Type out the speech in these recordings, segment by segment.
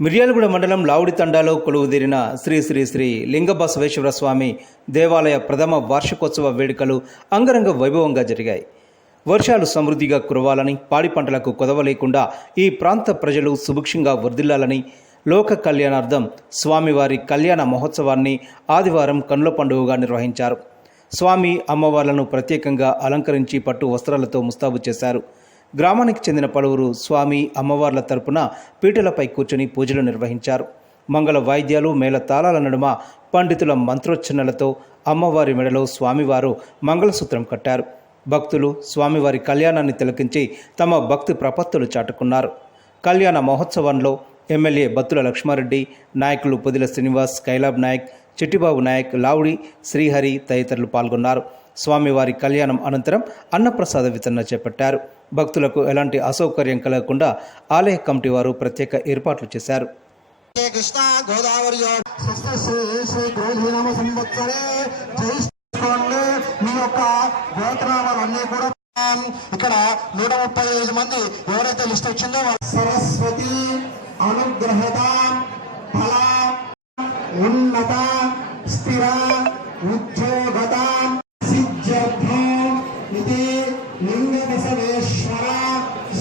మిర్యాలగూడ మండలం లావుడి తండాలో కొలువుదీరిన శ్రీ శ్రీ శ్రీ లింగబసవేశ్వర స్వామి దేవాలయ ప్రథమ వార్షికోత్సవ వేడుకలు అంగరంగ వైభవంగా జరిగాయి. వర్షాలు సమృద్ధిగా కురవాలని, పాడి పంటలకు కొదవ లేకుండా ఈ ప్రాంత ప్రజలు సుభిక్షంగా వర్ధిల్లాలని లోక కళ్యాణార్థం స్వామివారి కళ్యాణ మహోత్సవాన్ని ఆదివారం కన్నుల పండుగగా నిర్వహించారు. స్వామి అమ్మవార్లను ప్రత్యేకంగా అలంకరించి పట్టు వస్త్రాలతో ముస్తాబు చేశారు. గ్రామానికి చెందిన పలువురు స్వామి అమ్మవార్ల తరపున పీటలపై కూర్చొని పూజలు నిర్వహించారు. మంగళ వాయిద్యాలు, మేళ తాళాల నడుమ పండితుల మంత్రోచ్చరణలతో అమ్మవారి మెడలో స్వామివారు మంగళసూత్రం కట్టారు. భక్తులు స్వామివారి కళ్యాణాన్ని తిలకించి తమ భక్తి ప్రపత్తులు చాటుకున్నారు. కళ్యాణ మహోత్సవంలో ఎమ్మెల్యే బత్తుల లక్ష్మారెడ్డి, నాయకులు పొదిల శ్రీనివాస్, కైలాబ్ నాయక్, చిట్టిబాబు నాయక్, లావుడి శ్రీహరి తదితరులు పాల్గొన్నారు. స్వామివారి కళ్యాణం అనంతరం అన్నప్రసాద వితరణ చేపట్టారు. భక్తులకు ఎలాంటి అసౌకర్యం కలగకుండా ఆలయ కమిటీ వారు ప్రత్యేక ఏర్పాట్లు చేశారు. ఇక్కడ 135 మంది ఎవరైతే లిస్ట్ వచ్చిందో సరస్వతి అనుగ్రహత ఫల ఉన్నత స్థిర ఉద్యోగత సిద్ధ్యర్థం ఇది లింగబసవేశ్వర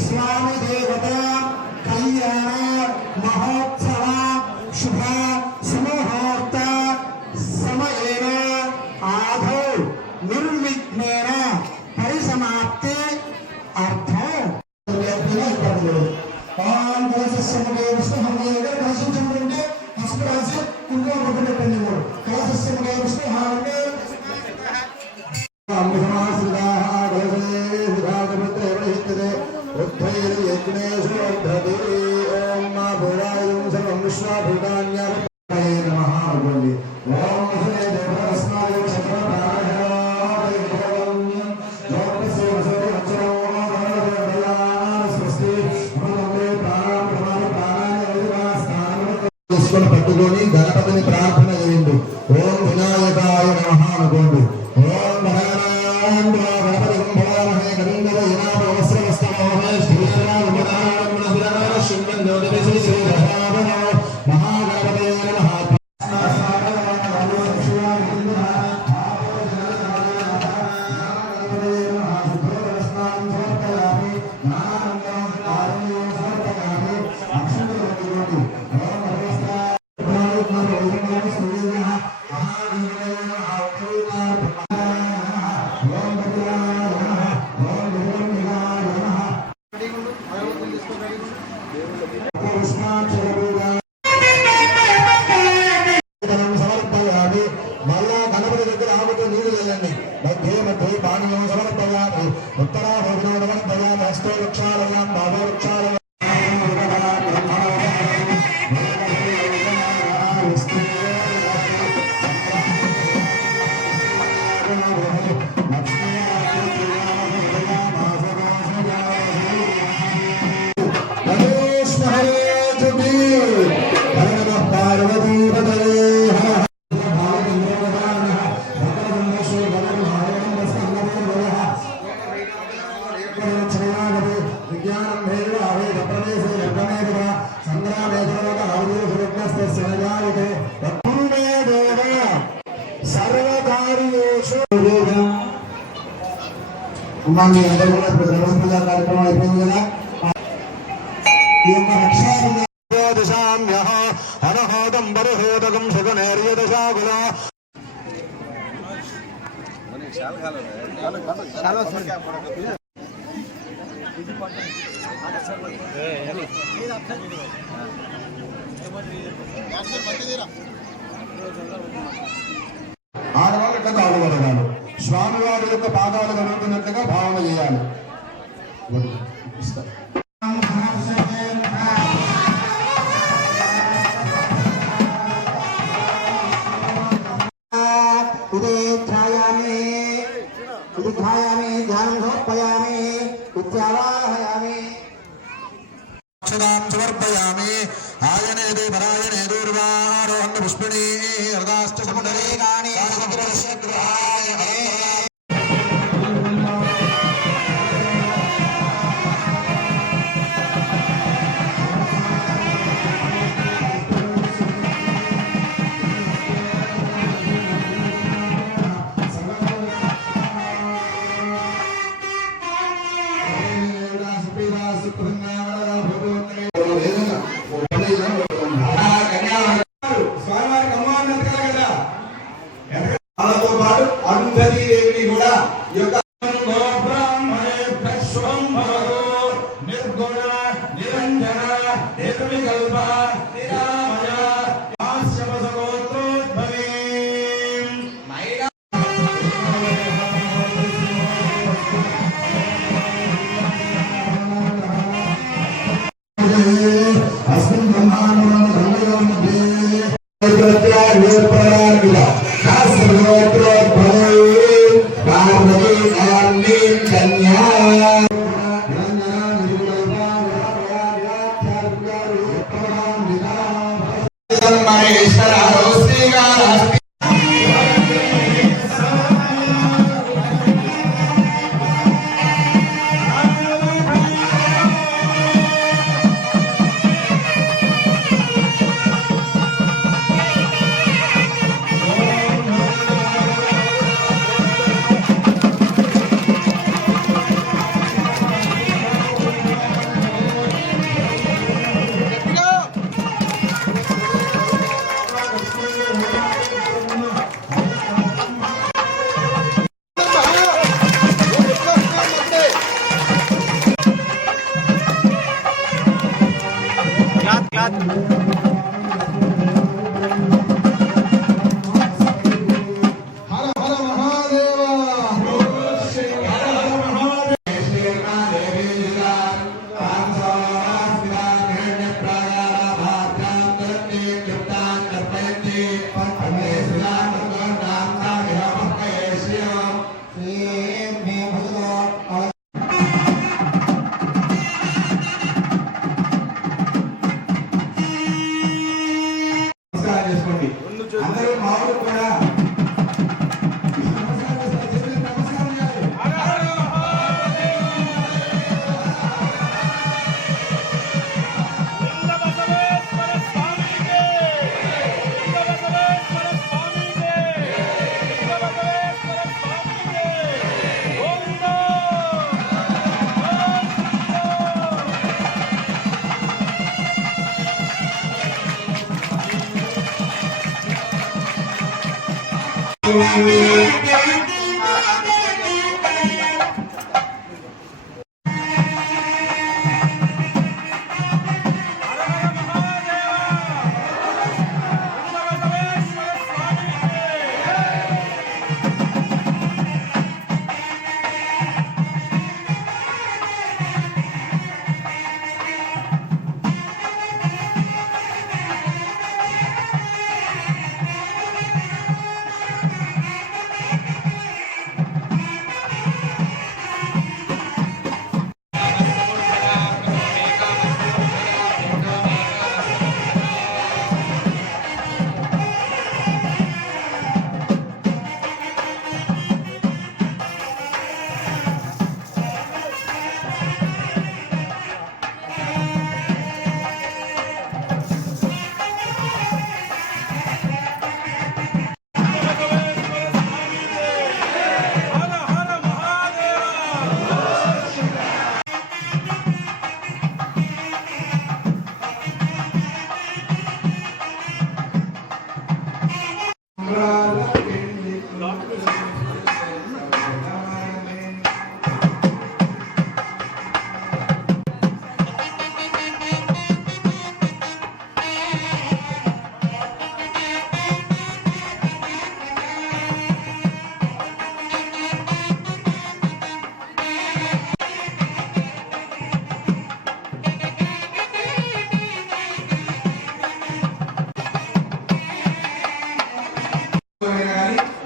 స్వామి దేవత కళ్యాణ మహోత్సవ శుభ సుముహూర్త సమయేన ఆదౌ నిర్విఘ్నేన పరిసమాప్తి అర్థం పట్టుకొని గణపతిని ప్రార్థన చేయండి. ఓం వినాయకాయ నమః అనుకోండి. ఓం మీ అందరూ కూడా ఇప్పుడు ధర్మపూజ కార్యక్రమం అయిపోయింది కదా. ఈ యొక్క రక్షాదశామ్యః అనహోదం బరుహోదకం సుగనేర్యదశాగుల ఆడవాళ్ళు ఇట్లా కాళ్ళు వదలాలి. స్వామివారి యొక్క పాదాలు కలుగుతున్నట్లుగా భావన చేయాలి. సమర్పయామి ఆయనే దేవరాయణే దూర్వారోహణ పుష్పిణీ అర్ధాశ్చ సముదరే గాని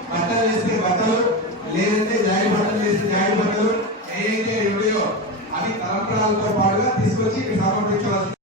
బట్టలు వేస్తే బట్టలు, లేదంటే జాయి బట్టలు వేస్తే జాయి బట్టలు, ఏదైతే ఉన్నాయో అవి తలంబరాలతో పాటుగా తీసుకొచ్చి ఇక్కడ సమర్పించవచ్చు.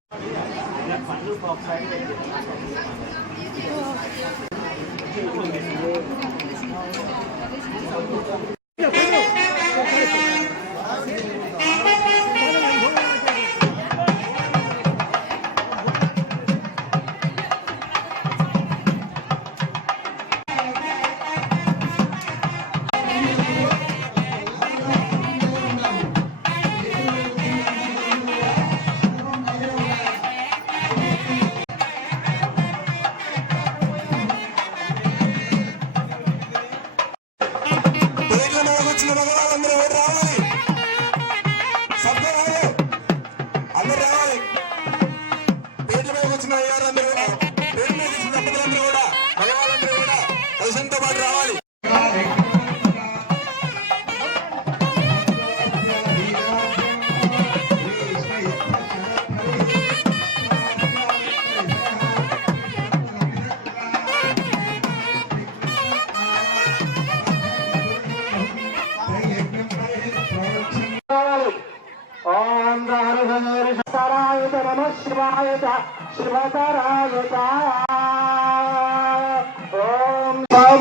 రావాలి.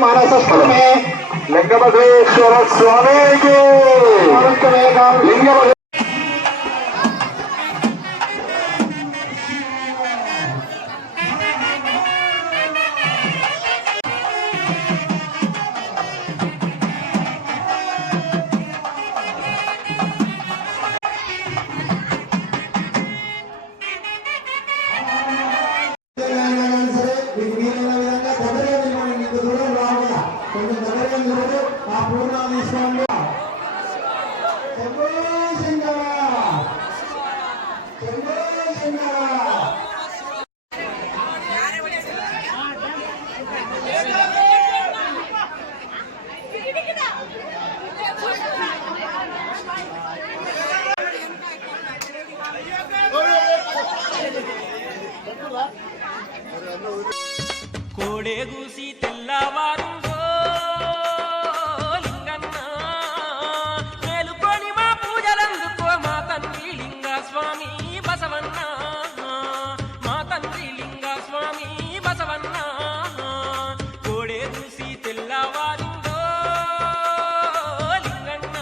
మానసస్థలమే లింగబసేశ్వర స్వామికి లింగ కోడేగూసి తెల్లవారుందో లింగన్న మేలుకొని మా పూజలందుకో మా తండ్రి లింగ స్వామి బసవన్న మా తండ్రి లింగ స్వామి బసవన్న కోడేగూసి తెల్లవారుందో లింగన్న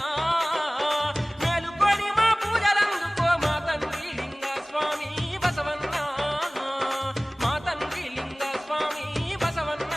మేలుకొని మా పూజలందుకో మా తండ్రి లింగ స్వామి బసవన్న మా తండ్రి లింగ స్వామి బసవన్న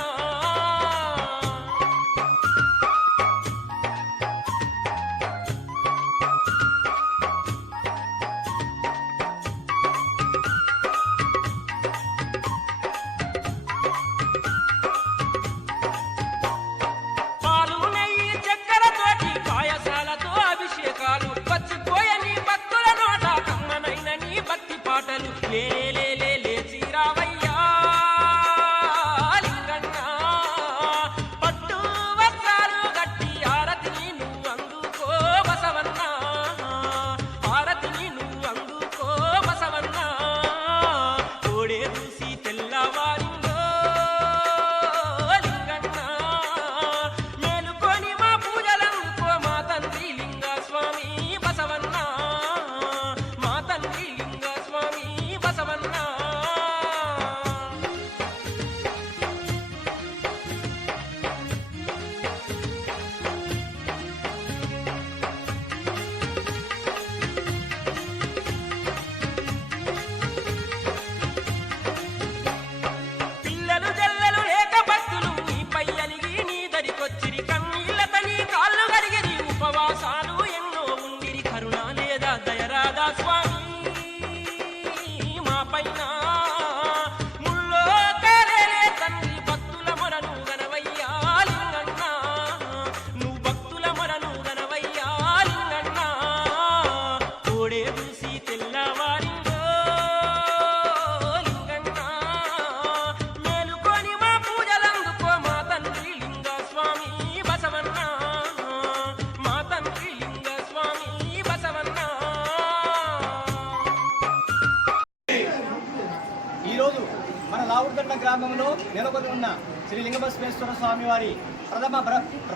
గ్రామంలో నెలకొని ఉన్న శ్రీ లింగబసవేశ్వర స్వామి వారి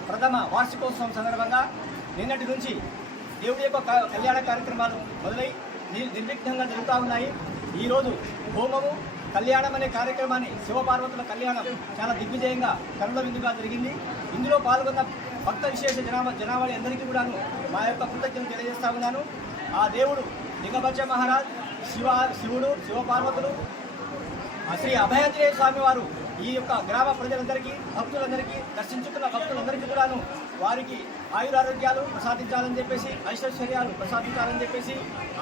ప్రథమ వార్షికోత్సవం సందర్భంగా నిన్నటి నుంచి దేవుడి యొక్క కళ్యాణ కార్యక్రమాలు మొదలై నిర్విఘ్నంగా జరుగుతూ ఉన్నాయి. ఈరోజు హోమము కళ్యాణం అనే కార్యక్రమాన్ని శివపార్వతుల కళ్యాణం చాలా దిగ్విజయంగా కనుల విందుగా జరిగింది. ఇందులో పాల్గొన్న భక్త విశేష జనావళి అందరికీ కూడాను మా యొక్క కృతజ్ఞతలు తెలియజేస్తా ఉన్నాను. ఆ దేవుడు లింగబచ్చ మహారాజ్ శివుడు శివపార్వతులు శ్రీ అభయాంజనేయ స్వామి వారు ఈ యొక్క గ్రామ ప్రజలందరికీ భక్తులందరికీ దర్శించుకున్న భక్తులందరికీ కూడాను వారికి ఆయురారోగ్యాలు ప్రసాదించాలని చెప్పేసి ఐశ్వర్యాలు ప్రసాదించాలని చెప్పేసి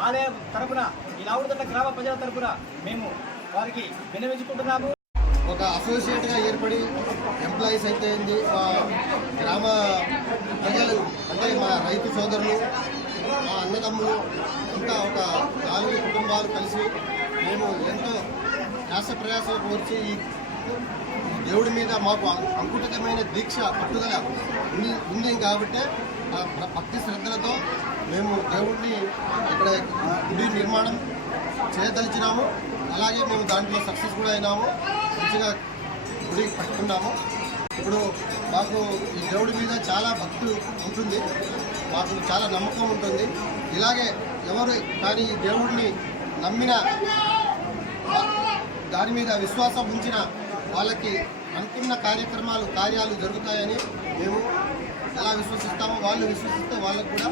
ఆలయం తరపున ఈ లావుడుదండ గ్రామ ప్రజల తరపున మేము వారికి విన్నవించుకుంటున్నాము. ఒక అసోసియేట్గా ఏర్పడి ఎంప్లాయీస్ అయితే మా గ్రామ ప్రజలు అంటే మా రైతు సోదరులు మా అన్నదమ్ములు అంతా ఒక 4 కుటుంబాలు కలిసి మేము ఎంతో ప్రయాసం కోర్చి ఈ దేవుడి మీద మాకు అంకుటితమైన దీక్ష పట్టుదల ఉంది కాబట్టి భక్తి శ్రద్ధలతో మేము దేవుడిని ఇక్కడ గుడి నిర్మాణం చేయదలిచినాము. అలాగే మేము దాంట్లో సక్సెస్ కూడా అయినాము. మంచిగా గుడి పట్టుకున్నాము. ఇప్పుడు మాకు ఈ దేవుడి మీద చాలా భక్తి ఉంటుంది, మాకు చాలా నమ్మకం ఉంటుంది. ఇలాగే ఎవరు కానీ ఈ దేవుడిని నమ్మిన దాని మీద విశ్వాసం ఉంచిన వాళ్ళకి అనుకున్న కార్యాలు జరుగుతాయని మేము ఎలా విశ్వసిస్తామో వాళ్ళు విశ్వసిస్తే వాళ్ళకు కూడా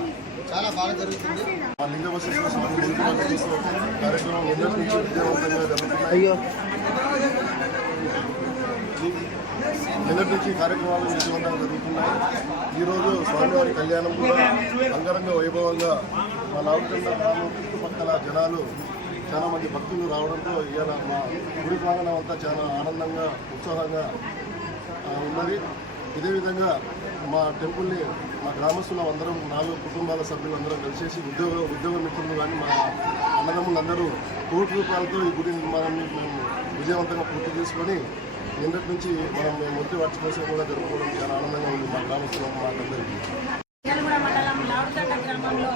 చాలా బాగా జరుగుతుంది. లింగబసవేశ్వర స్వామి కార్యక్రమం నిన్నటి నుంచి విజయవంతంగా జరుగుతున్నాయి. నిన్నటి నుంచి కార్యక్రమాలు విజయవంతంగా జరుగుతున్నాయి. ఈరోజు స్వామివారి కళ్యాణం కూడా అంగరంగ వైభవంగా మా లావుడుదండ గ్రామం చుట్టుపక్కల జనాలు చాలా మంది భక్తులు రావడంతో ఇవాళ మా గుడి ప్రాంగణం అంతా చాలా ఆనందంగా ఉత్సాహంగా ఉన్నది. ఇదే విధంగా మా టెంపుల్ని మా గ్రామస్తులు అందరం 4 కుటుంబాల సభ్యులు అందరం కలిసేసి ఉద్యోగ మిత్రులు కానీ మా అన్నదమ్ములందరూ ₹1,00,00,000తో ఈ గుడి నిర్మాణాన్ని మేము విజయవంతంగా పూర్తి చేసుకొని నిన్నటి నుంచి మేము మొదటి వార్షికోత్సవం కూడా జరుపుకోవడం చాలా ఆనందంగా ఉంది మా గ్రామస్తులు మాకందరికీ. యలగూడ మండలం లావుడుదండ గ్రామంలో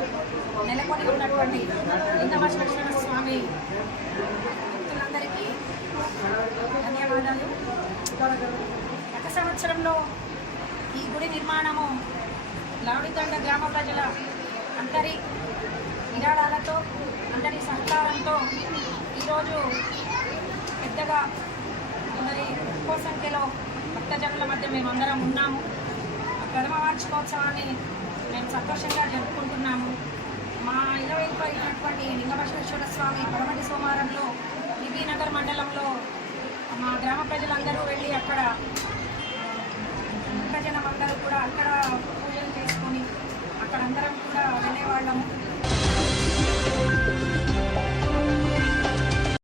నెలకొని ఉన్నటువంటి లింగబసవేశ్వర స్వామి భక్తులందరికీ ధన్యవాదాలు. గత సంవత్సరంలో ఈ గుడి నిర్మాణము లావుడుదండ గ్రామ ప్రజల అందరి విరాళాలతో అందరి సహకారంతో ఈరోజు పెద్దగా మరి ఎక్కువ సంఖ్యలో భక్తజనుల మధ్య మేమందరం ఉన్నాము. ప్రథమ వార్షికోత్సవాన్ని మేము సంతోషంగా జరుపుకుంటున్నాము. మా ఇరవైపు అయినటువంటి లింగబసవేశ్వర స్వామి పడమటి సోమవారంలో బీబీనగర్ మండలంలో మా గ్రామ ప్రజలందరూ వెళ్ళి అక్కడ భక్తజనం అందరూ కూడా అక్కడ పూజలు చేసుకొని అక్కడ అందరం కూడా వెళ్ళేవాళ్ళము.